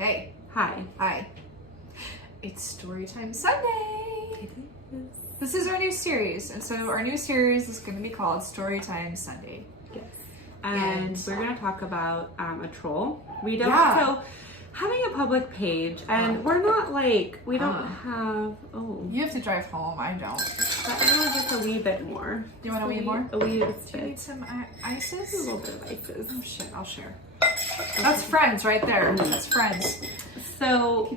Hey. Hi. Hi. It's Storytime Sunday. This is our new series, and so our new series is going to be called Storytime Sunday. Yes. And we're going to talk about a troll. We don't, so having a public page, and we're not like, we don't have, You have to drive home, I don't. But I want just a wee bit more. Do you want a wee more? A wee bit. Do you need some ices? A little bit of ices. Oh shit, I'll share. That's friends right there. That's friends. So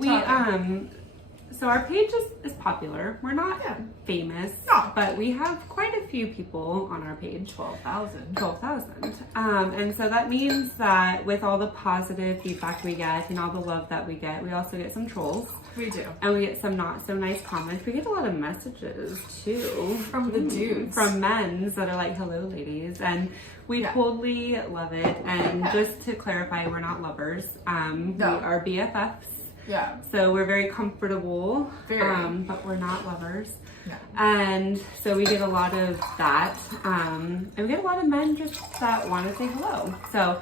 so our page is popular. We're not famous, but we have quite a few people on our page. 12,000. 12,000. And so that means that with all the positive feedback we get and all the love that we also get some trolls. We do. And we get some not so nice comments. We get a lot of messages too. From the dudes. From men's that are like, hello ladies. And we totally love it. And just to clarify, we're not lovers. We are BFFs. Yeah. So we're very comfortable, but we're not lovers. No. And so we get a lot of that. And we get a lot of men just that want to say hello. So,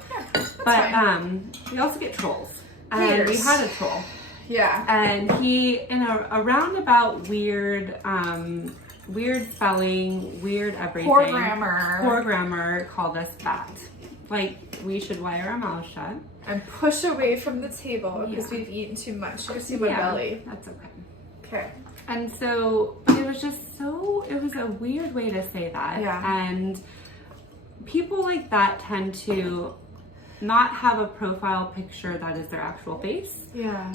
we also get trolls. And we had a troll. Yeah. And he, in a roundabout weird spelling, weird everything. Poor grammar called us fat. Like, we should wire our mouths shut. And push away from the table because we've eaten too much. You can see my belly. That's okay. Okay. And so it was just it was a weird way to say that. Yeah. And people like that tend to not have a profile picture that is their actual face. Yeah.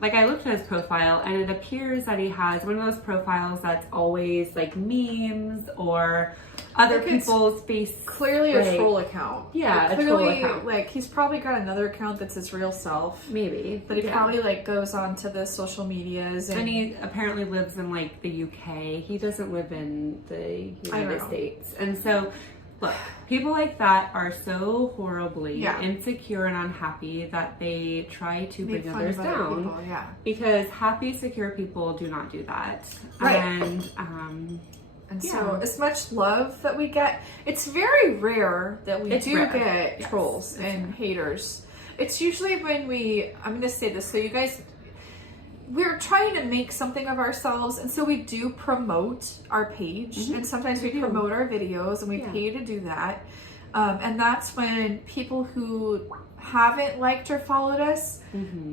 Like I looked at his profile and it appears that he has one of those profiles that's always like memes or other people's face. Clearly a troll account. Yeah, clearly, a troll account. Like he's probably got another account that's his real self. Maybe. But he probably like goes on to the social medias. And he apparently lives in like the UK. He doesn't live in the United States. And so look, people like that are so horribly insecure and unhappy that they try to bring others down. Because happy, secure people do not do that. Right. And so as much love that we get, it's very rare that we get trolls and haters. It's usually when I'm going to say this, so you guys, we're trying to make something of ourselves, and so we do promote our page, and sometimes we promote our videos, and we pay to do that. And that's when people who haven't liked or followed us,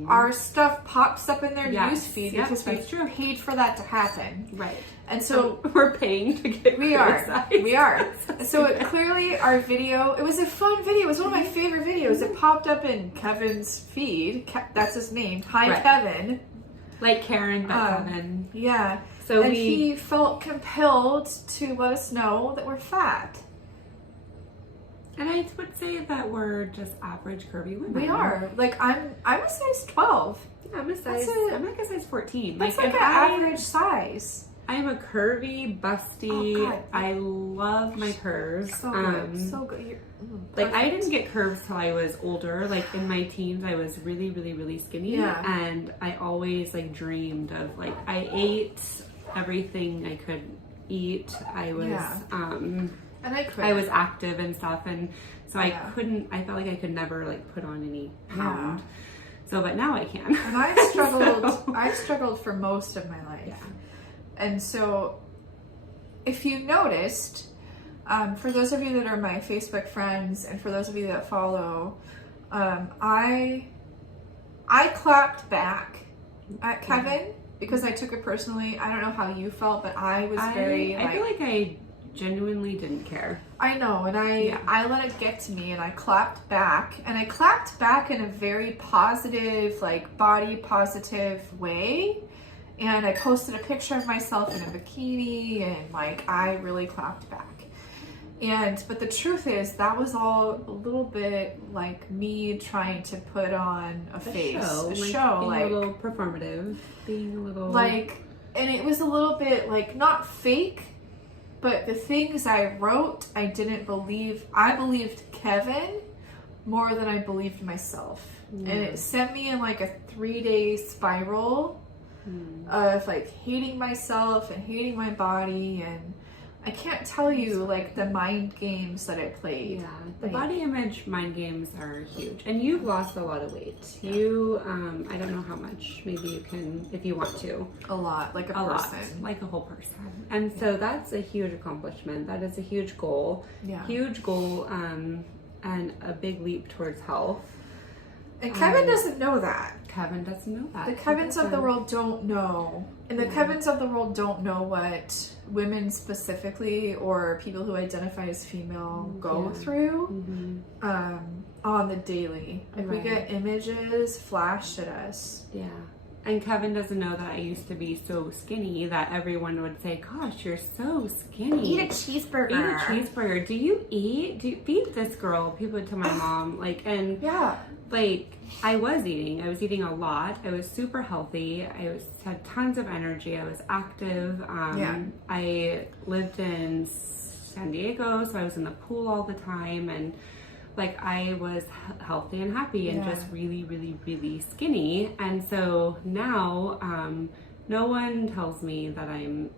our stuff pops up in their newsfeed because we've paid for that to happen. Right. And so we're paying to get We are. So clearly our video, it was a fun video. It was one of my favorite videos. It popped up in Kevin's feed. That's his name. Hi, Kevin. Like Karen, but Kevin. Yeah. So he felt compelled to let us know that we're fat. And I would say that we're just average curvy women. We are. Like I'm a size 12. Yeah, I'm like a size 14. That's like an average size. I'm a curvy, busty. I love my curves. So good. So good. Like I didn't get curves till I was older. Like in my teens, I was really, really, really skinny. Yeah. And I always like dreamed of like I ate everything I could eat. I was and I was active and stuff, and so I felt like I could never like put on any pound. So, but now I can. And I've struggled. I've struggled for most of my life. Yeah. And so, if you noticed, for those of you that are my Facebook friends, and for those of you that follow, I clapped back at Kevin because I took it personally. I don't know how you felt, but I was very. I feel like I genuinely didn't care. I know, and I let it get to me, and I clapped back, and I clapped back in a very positive, like body positive way, and I posted a picture of myself in a bikini, and like I really clapped back. But the truth is that was all a little bit like me trying to put on a face, a show, being a little performative, being a little like, and it was a little bit like not fake. But the things I wrote, I didn't believe. I believed Kevin more than I believed myself. And it sent me in like a 3-day spiral of like hating myself and hating my body. And I can't tell you like the mind games that I played. Yeah, the body image mind games are huge. And you've lost a lot of weight. You, I don't know how much. Maybe you can, if you want to. A lot, like a person. Lot, like a whole person. And so that's a huge accomplishment. That is a huge goal. Yeah. Huge goal, and a big leap towards health. And Kevin doesn't know that. Kevin doesn't know that. The Kevins of the world don't know. And the Kevins of the world don't know what women specifically or people who identify as female go through on the daily. Like we get images flashed at us. Yeah. And Kevin doesn't know that I used to be so skinny that everyone would say, gosh, you're so skinny. Eat a cheeseburger. Eat a cheeseburger. Do you eat? Feed this girl? People would tell my mom. Like, and like, I was eating a lot. I was super healthy. Had tons of energy. I was active. I lived in San Diego, so I was in the pool all the time, and like I was healthy and happy and just really, really, really skinny. And so now, no one tells me that I'm,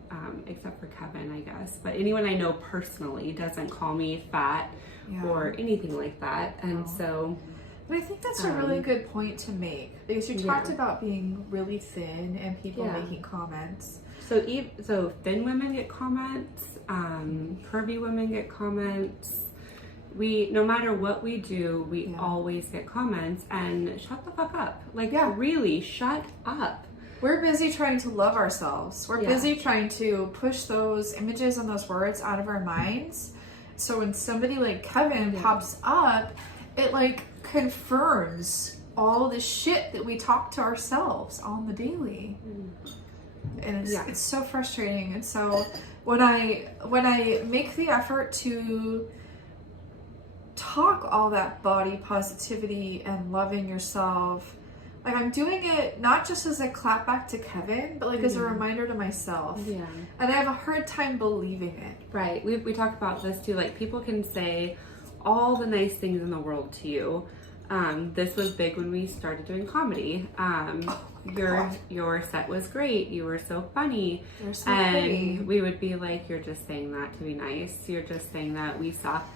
except for Kevin, I guess, but anyone I know personally doesn't call me fat or anything like that. And so... But I think that's a really good point to make, because you talked about being really thin and people making comments. So thin women get comments, curvy women get comments. No matter what we do, we always get comments, and shut the fuck up. Like, really, shut up. We're busy trying to love ourselves. We're busy trying to push those images and those words out of our minds. So when somebody like Kevin pops up, it like confirms all the shit that we talk to ourselves on the daily. And it's so frustrating. And so when I make the effort to talk all that body positivity and loving yourself, like I'm doing it not just as a clap back to Kevin, but like as a reminder to myself. Yeah. And I have a hard time believing it. Right. We talk about this too. Like, people can say all the nice things in the world to you. This was big when we started doing comedy. Your set was great. You were so funny. You're so and pretty. We would be like, you're just saying that to be nice. You're just saying that we suck.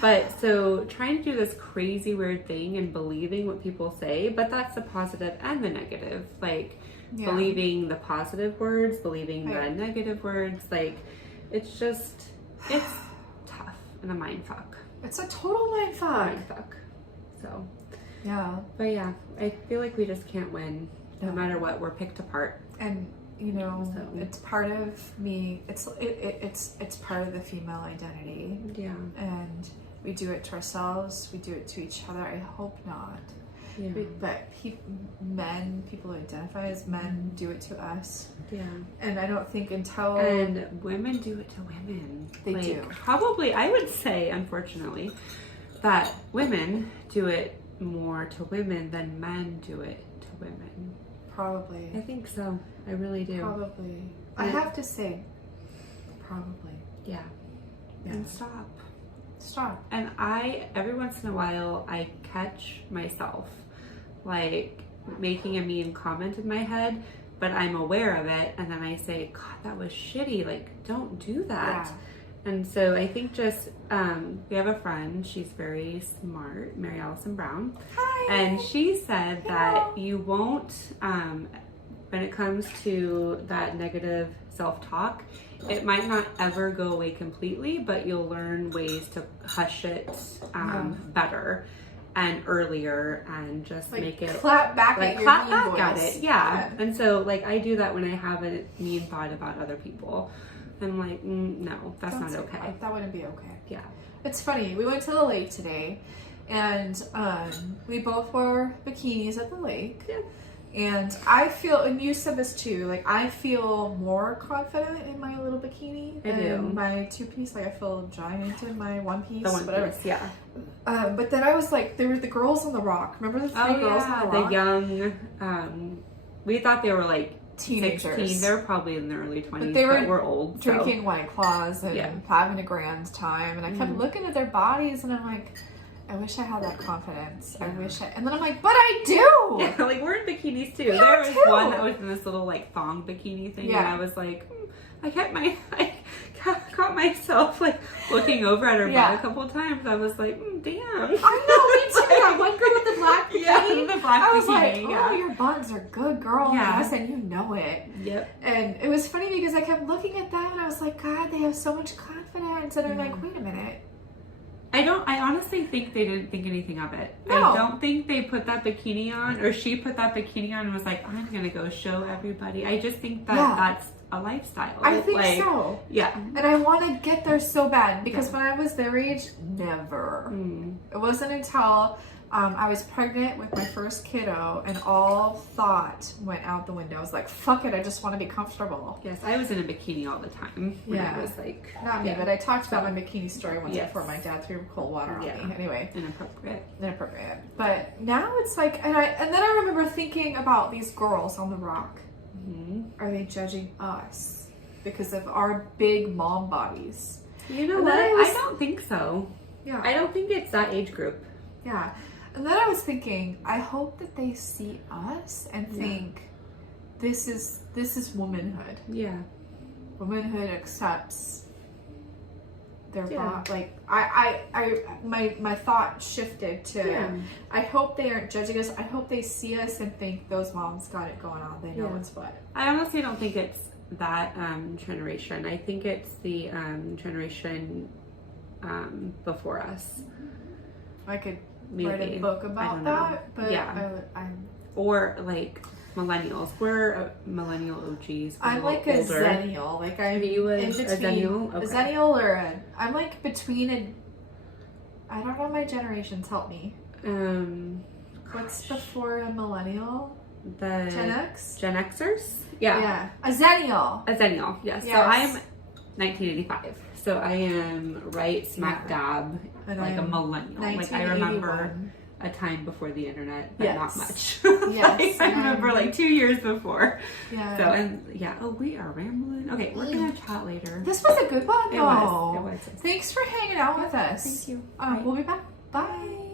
But so trying to do this crazy weird thing and believing what people say, but that's the positive and the negative. Like believing the positive words, believing the negative words. Like it's tough and a mind fuck. It's a total mind fuck. So, but I feel like we just can't win no matter what. We're picked apart, and it's part of me. It's part of the female identity. Yeah, and we do it to ourselves. We do it to each other. I hope not. Yeah. But people who identify as men do it to us. Yeah. And I don't think and women do it to women. They do. Probably, I would say, unfortunately, that women do it more to women than men do it to women. Probably. I think so. I really do. Probably. I have to say, probably. Yeah. And stop. And every once in a while, I catch myself like making a mean comment in my head, but I'm aware of it, and then I say, God, that was shitty. Like, don't do that. Yeah. And so I think just, we have a friend, she's very smart, Mary Allison Brown. Hi. And she said that you won't, when it comes to that negative self-talk, it might not ever go away completely, but you'll learn ways to hush it better and earlier, and just like make it clap back at your mean voice. Yeah. And so like I do that when I have a mean thought about other people. I'm like, no, that's not okay. That wouldn't be okay. Yeah. It's funny. We went to the lake today, and we both wore bikinis at the lake. Yeah. And I feel, and you said this too, like I feel more confident in my little bikini than my two-piece. Like I feel giant in my one-piece. The one-piece, yeah. But then I was like, there were the girls on the rock. Remember the three girls on the rock? The young, we thought they were like teenagers. 16. They're probably in their early 20s, but we're old. Drinking White Claws and having a grand time. And I kept looking at their bodies, and I'm like, I wish I had that confidence. Yeah. And then I'm like, but I do! Yeah, like we're in bikinis too. There was one that was in this little like thong bikini thing, and I was like, I kept my, caught myself like looking over at her butt a couple times. I was like, damn. I know, me too. That one girl with the black bikini. Yeah, the black I was bikini. like, oh, your buns are good, girl. Yeah. Yes, and you know it. Yep. And it was funny because I kept looking at them and I was like, God, they have so much confidence. And I'm like, wait a minute. I honestly think they didn't think anything of it. No. I don't think they put that bikini on, or she put that bikini on and was like, I'm going to go show everybody. I just think that that's a lifestyle. I think so. Yeah. And I want to get there so bad because when I was their age, never. It wasn't until I was pregnant with my first kiddo and all thought went out the window. I was like, fuck it, I just want to be comfortable. Yes, I was in a bikini all the time when I was like... Not me, but I talked about my bikini story once before my dad threw cold water on me. Anyway. Inappropriate. But now it's like, and then I remember thinking about these girls on the rock. Are they judging us because of our big mom bodies? You know what? I don't think so. Yeah. I don't think it's that age group. Yeah. And then I was thinking, I hope that they see us and think this is womanhood. Yeah. Womanhood accepts their body. Like my thought shifted to I hope they aren't judging us. I hope they see us and think those moms got it going on. They know what's what. I honestly don't think it's that generation. I think it's the generation before us. I could write a book about that, but or like millennials. We're millennial OGs. I'm like a zennial. Like I'm in between a zennial? Okay. A zennial or I'm like between I don't know my generations. Help me. What's before a millennial? The Gen X? Gen Xers? Yeah. Yeah. A zennial. A zennial, yes. So I'm 1985. So I am right smack dab, like a millennial. Like I remember a time before the internet, but not much. Yes. I remember like 2 years before. Yeah. So, we are rambling. Okay, we're going to chat later. This was a good one, though. It was. Thanks for hanging out with us. Thank you. We'll be back. Bye.